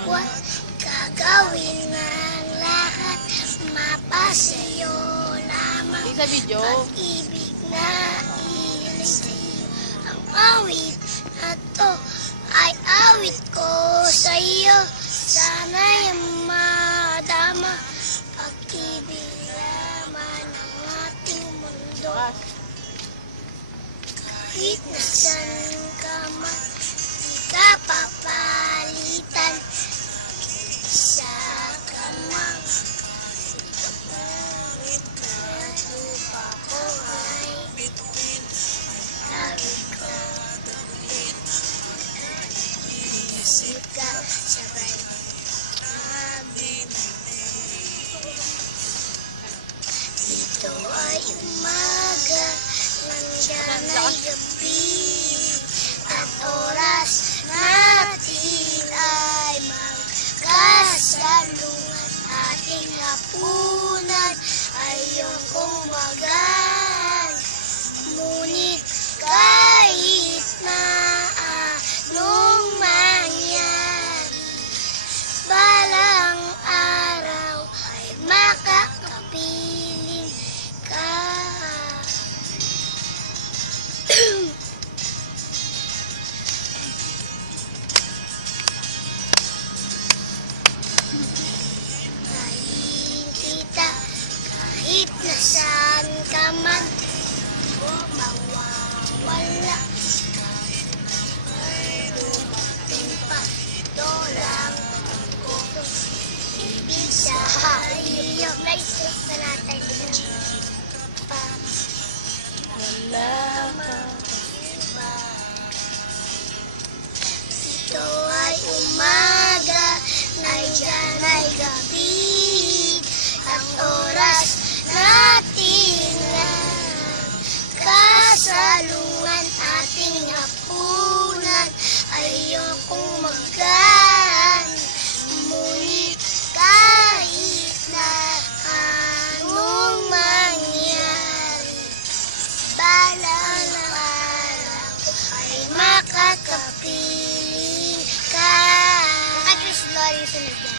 Huwag gagawin ng lahat, mapasayo lamang. Sa video. Pag-ibig na ilig sa'yo. Ang awit na to ay awit ko sa'yo. Sana'y madama, pag-ibig naman ang ating mundo. Kahit nasan ka man, di ka papalitan. Isa ka mang lupa ko ay lagi ko. Isip ka sabay amin. Ito ay umaga, nandyan ay gabi, at oras natin ay magkasalungat. Ating hapunan ay iyong kumagan, ngunit kahit na anong mangyari, balang araw ay makakapiling ka. Kain kita kahit nasaan ka man, o mawawala. Dumating pa, ito lang ko. Ibig sabihin, na-stress na natin. Wala ka. Ito ay umaga, nandyan ay gabi, ang oras natin na kasalungan. Ating hapunan ay iyong magan, ngunit kahit na anong mangyari, balang araw ay makakapiling